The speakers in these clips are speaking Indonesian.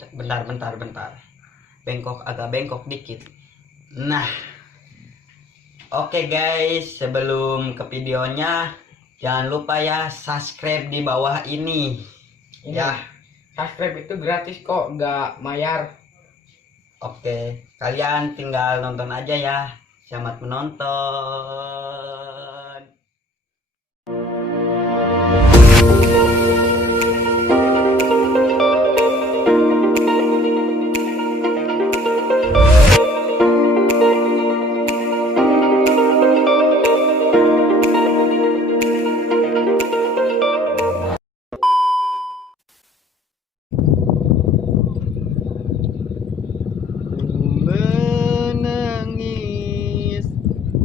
Bentar. Bengkok, agak bengkok dikit. Nah, oke guys, sebelum ke videonya jangan lupa ya subscribe di bawah ini. Ya, subscribe itu gratis kok, nggak bayar. oke, kalian tinggal nonton aja ya. Selamat menonton.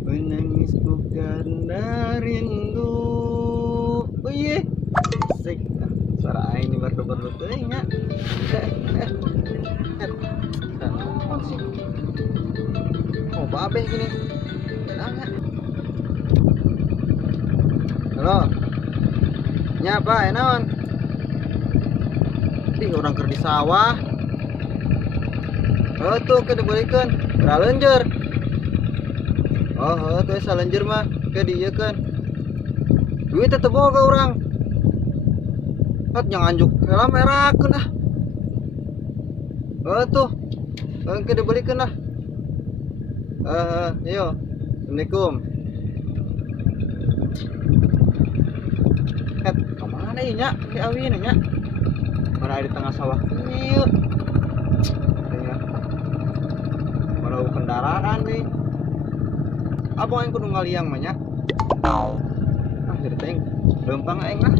Menangis bukan rindu. Oh iya, asik. Suara aing ini berdu-berdu teuing nya. Oh, babeh gini. Nanya. Halo. Nya apa naon? Ih, orang keur di sawah. Oh tuh ke dibalikan ralenjer. Oh tuh salenjer mah ke dieu kan. Duit teh boga urang. Hat yang anjuk helm erakeun ah. Oh tuh. Ke dibalikan lah. Yo. Assalamualaikum. Hat, kemana ieu nya? Di awin nya. Mana di tengah sawah. Ieu. Kalau kendaraan nih abang yang kudu ngaliang banyak jadi teng lempang aing ah.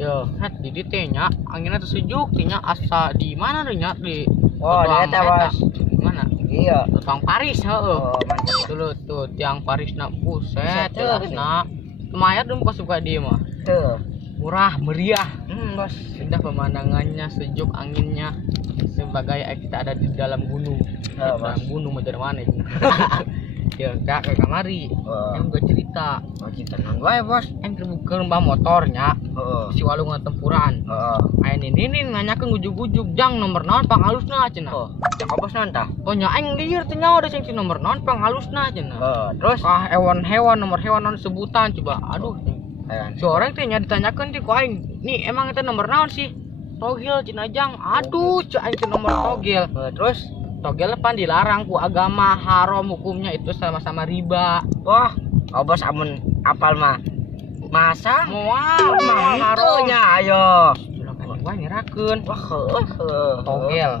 Yo, hat di dieu teh nya, anginna teh sejuk teh nya, asa di mana teh nya di Oh, dia teh bos. Mana? Iya. Tukang Paris heueuh. Oh, mantap. Dulu tuh tiang Parisna buset, Buset, jelasna. Lumayan dong pas suka dia mah. Tuh. Murah, meriah. Bos. Indah pemandangannya, sejuk anginnya. Sebagai kita ada di dalam gunung. Oh, Dalam Bos. gunung macam mana ini? Ya, kak ke kamari. Oh. Em gak cerita. Oh, kita non wae, Bos. Em ke lembah motornya. Heeh. Si walungan tempuran. Heeh. Ain ini nanyakeun gujug-gujug jang nomor naon panghalusna cenah. Oh, cak bos non tah. Oh nya aing lieur teh nyawa da si nomor naon panghalusna cenah. Terus Hewan-hewan nomor hewan naon sebutan coba. Aduh. ayan. Si orang teh nya ditanyakeun ti ku aing. Nih emang itu nomor naon sih? Togel cenah jang. Aduh, cek aing teh nomor togel. Terus Togel pan dilarang ku agama, haram hukumnya itu sama-sama riba. wah, oh bos amun apal mah. Masa? Moal Mantunya ayo. Wah nyerakeun. Wah, heuh. Togel.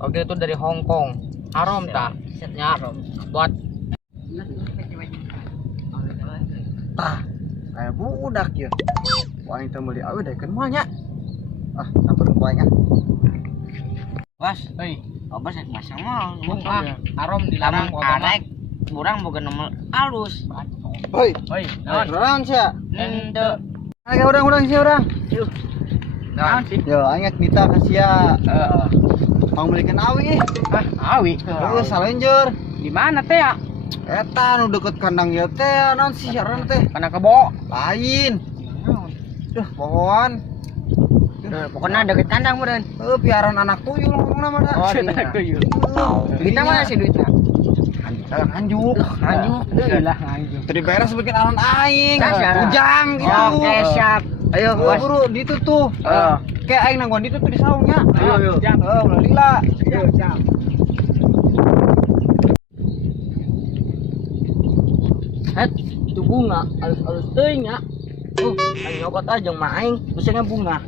Togel itu dari Hong Kong. Haram tah. Nya buat Tah, kayak budak ya. Wah, yang teu meuli awe deh moal nya. Ah, sampun ku aing ah. Bos, euy, oh bos masa mah. haram dilarang ku agama. Arek kurang boga nomor alus. Hoi, Hoi, naon? naon sia? Ente. Ayo urang sih urang. Yuk. Naon sih? Yo, aing nita ka sia. Mau meulikeun awi. Awi. Terus salenjer. Di mana teh ya? Eta nu deket kandang ieu teh, naon sih ngaranna teh? Kana kebo. Lain. Duh, pohon. Pokoknya deket kandang meureun. Piaran anak tuyul ngomongna mah da. Oh, tuyul. Kita mana sih duitnya? Anjuk. Lah anjing. Tadi beres bikin alan aing. Kasar. Ujang gitu. Oke, siap. Ayo, bos. Buru ditu tuh. Kayak aing nangguan ditu tuh di saungnya. Ayo. Ulah lila. Siap. Het, itu bunga alus-alus teuing nya. Aing nyokot aja mah aing, busanya bunga.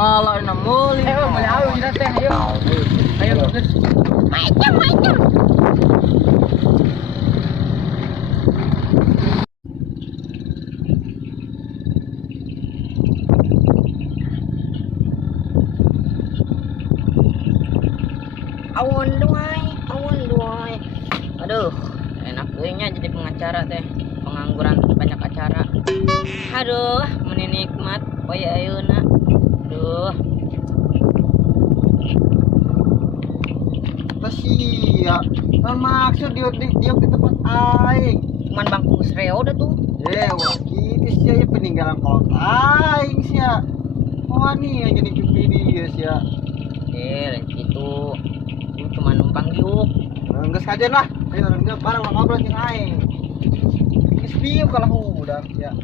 Kalau nemuli. Ayo beli ayo kita teh ayo. Ayo bagus. Macam. Awan duai. Aduh, enak euy jadi pengacara teh. Pengangguran banyak acara. Aduh, meni nikmat poe ayeuna. Aduh. Sia, kan maksud dia ke tempat aing. Cuman bangku sreo dah tuh. Wah gitu sia ya peninggalan kota aing sia. Wah nih yang jadi cuti dia sia. Lain gitu. Itu cuma numpang yuk. Enggak saja lah. Ayo enggak bareng ngobrol jeung aing. Geus bieu kalau udah ya.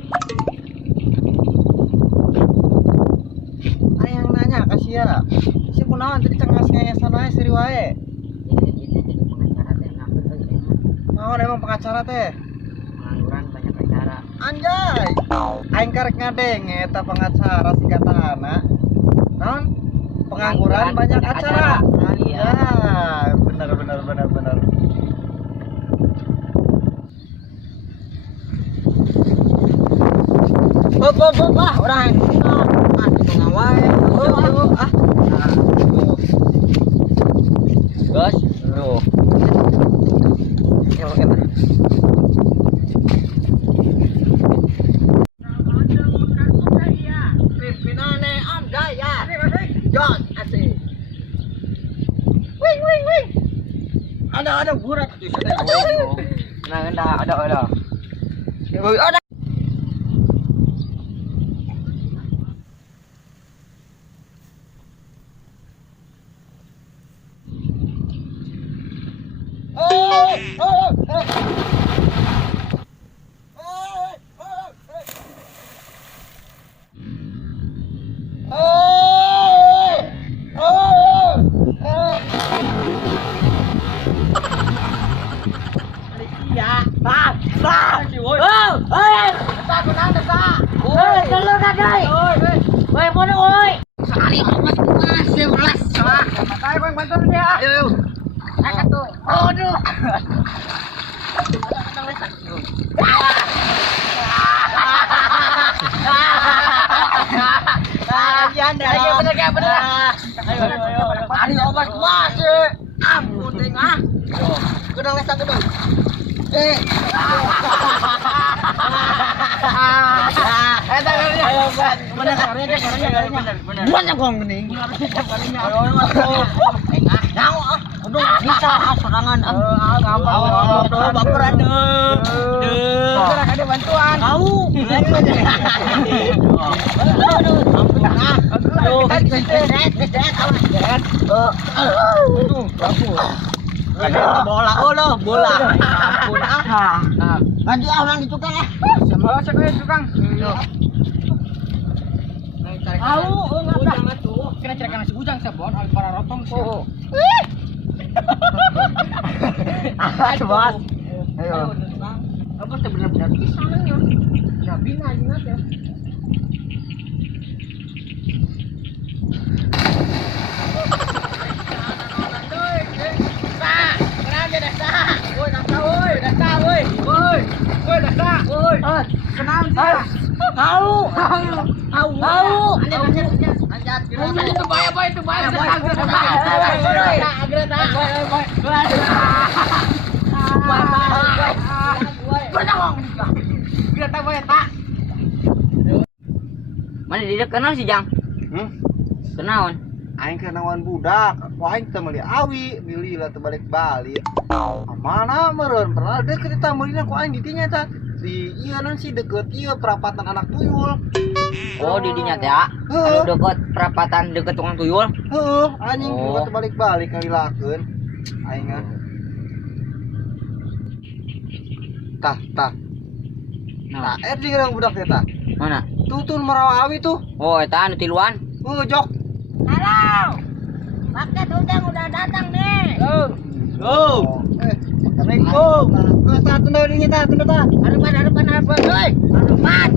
Aing nanya ka sia. Si kunaon tadi cengas ngayasan ae seri wae. Jadi pengacara teh ngapet euy. Naon emang pengacara teh? Pengangguran banyak acara. Anjay. Aing karek ngadenge eta pengacara singkatana. Naon? Pengangguran banyak acara. Iya. Benar. Orang pengawal. Gus, tuh. Ya, oke. Pimpinane Amjaya. John asik. Wing. Ada burat tuh. Nah, ada. Ada. Bola. Ampun Lanjut orang di tukang Sama siapa tukang? Kena cerikan nasi bujang sabon al para rotong. Bos. Ayo. Apa tuh benar-benar pisang ya? Nah, bina ingat ya. Mana dia kenal sih Jang? Kenaon? Aing kenawan budak, aing teu meuli awi, milih lah teu balik-balik. Mana meureun pernah deket kita meulina ku aing di dinya tah. Di ieu naon sih deket ieu perapatan anak tuyul. Oh, di dinya teh. Anu deket perapatan deket tukang tuyul. Heuh, anjing Oh. juga teu balik-balik ngalilakeun. Aing mah. Tah. Nah, di urang budak teh tah. Mana? Tutun merawa awi tuh. Oh, eta anu tiluan. Jok. Halo, paket udang udah datang nih. Assalamualaikum. Satu dari kita, tunda ta. Harapan, woi. Harapan.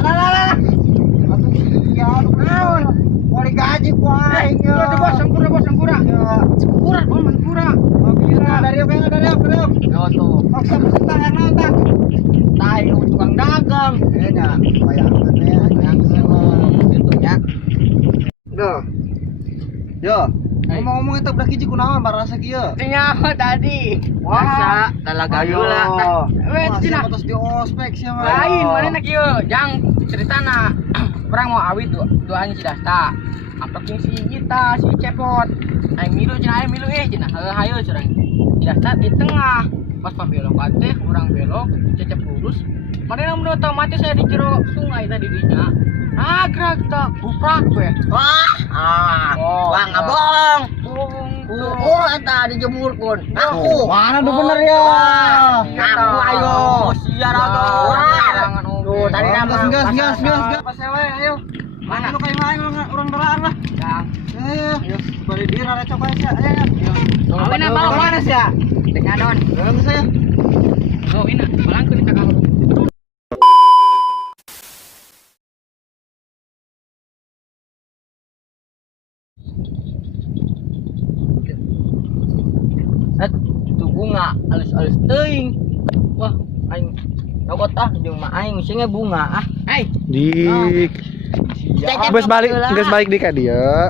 Lah. Ya, naon? Mau gaji ku aing ya. Udah bos, sempurna bos, sempurna. Sempurna, bos, sempurna. Bisa dari yuk. Yo tuh. Maksa peserta yang nonton. Tahu tukang dagang. Kayaknya bayangan yang Gitu ya. Duh. Yo, ngomong-ngomong itu udah kiji kunaon barasa kieu. Nyawa tadi. Masa talaga lah. Weh, Cina. Terus di ospek sih mah. Lain, mana nak yuk? Jang ceritana. Perang mau awit doanya si Dasta. Apa si kita si Cepot. Aing milu Cina, aing milu Cina. Hayo curang. Si Dasta di tengah. Pas pembelok teh, orang belok, Cecep lurus. Mana yang menurut otomatis saya di jero sungai tadi dinya. Gerak tak buprak weh. Wah, ngabong. Bohong. Eta dijemurkeun. Aku. Mana tuh bener ya? Aku ayo. Siar aga. Tuh, tadi nama. Gas. Pas sewe ayo. Mana? Lu kayak main orang deraan lah. Jang. Ayo. Bari dia ada coba aja. Ayo. Awin apa panas ya? Dengan non. Dalam saya. Oh, ini palangku di cakap. Tuh bunga alus-alus teuing. Wah, aing dogot jeung mah aing singnya bunga ah. Hai. Dik. Geus balik di ka dieu.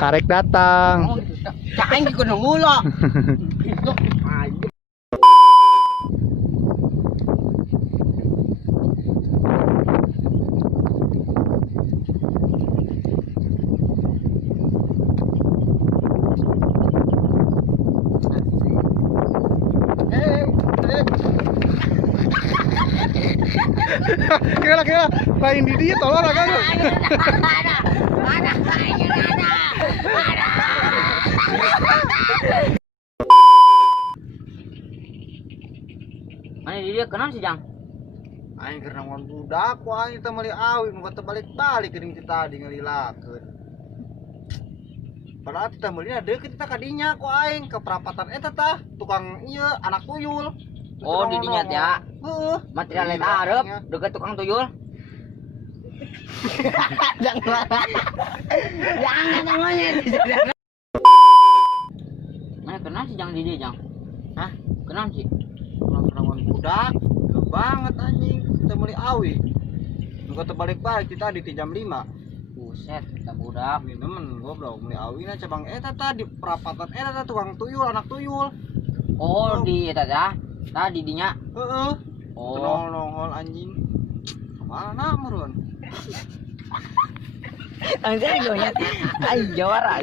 Karek datang. Cak aing kudu ngulo. Kira lain di dia tolong kan. Mana dia kenal sih, Jang? Aing keur nangon budak ku aing teh meuli awi nu teh balik-balik geuning ti tadi ngalilakeun. Padahal kita meuli deukeut kita ka dinya ku aing ke perapatan eta tah tukang ieu anak tuyul. Oh, di dinya teh ya. Heeh. Material eta arep deket tukang tuyul. Jangan monyet. Mana kenal sih Jang di dia, Jang? Hah? Kenal sih? Nangon budak gede banget anjing kita meuli awi. Nu teh balik-balik ti tadi ti jam 5. Buset, kita budak. Ini temen goblok meuli awina cabang eta tah di perapatan eta tah tukang tuyul anak tuyul. Oh, di eta teh. Tadi dinya. Heeh. Oh. Nongol anjing. Kemana meron? Langsung gue nyet. Ay, jawara.